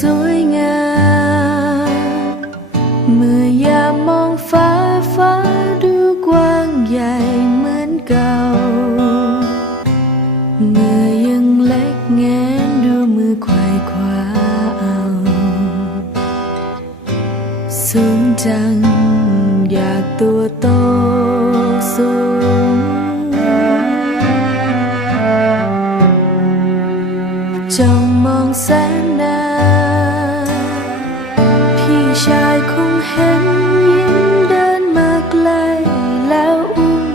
สวยงามเมื่อยามมองฟ้าฟ้าดูกว้างใหญ่เหมือนเก่า เมื่อยังเล็กแงนดูมือควายคว้าเอา สูงจัง อยากตัวโตสู มองแสนนานพี่ชายคงเห็นยิ้มเดินมาไกลแล้วอุ้ม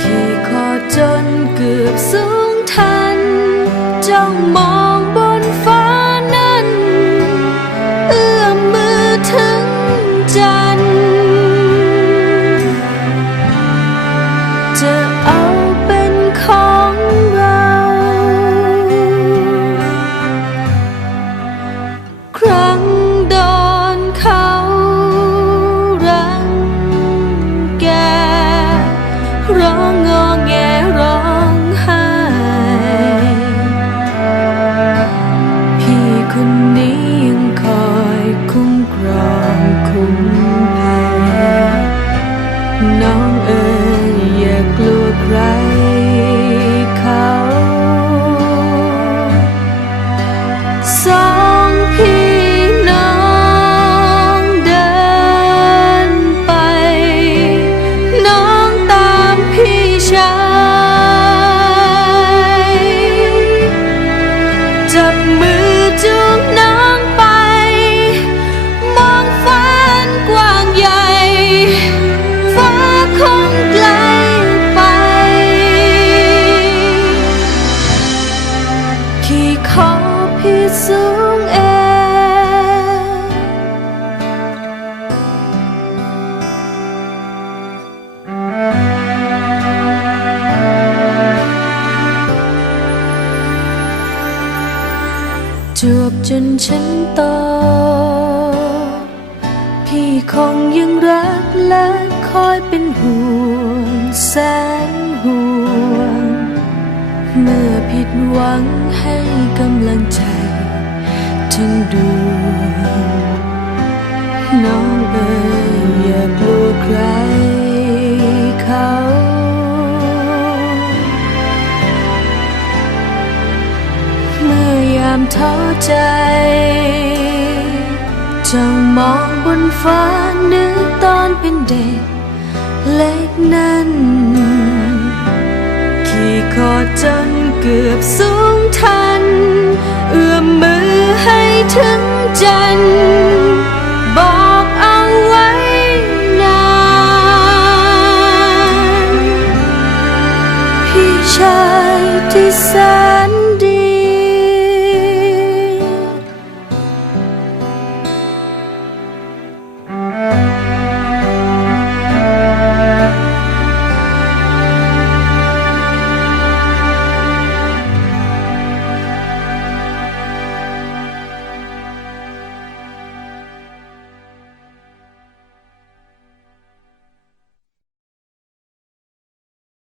ขี่คอจนเกือบสู สูงเอจวบจนฉันโตพี่คงยังรักและคอยเป็นห่วงแสนห่วงเมื่อผิดหวังให้กำลังใจ ถึงดวงน้องเอ๋ยอย่ากลัวใครเขา เมื่อยามท้อใจจ้องมองบนฟ้านึกตอนเป็นเด็กเล็กนั้นขี่คอจนเกือบสูงทัน เอื้อมมือ ถึงจันบอกเอาไว้นานพี่ชายที่แสน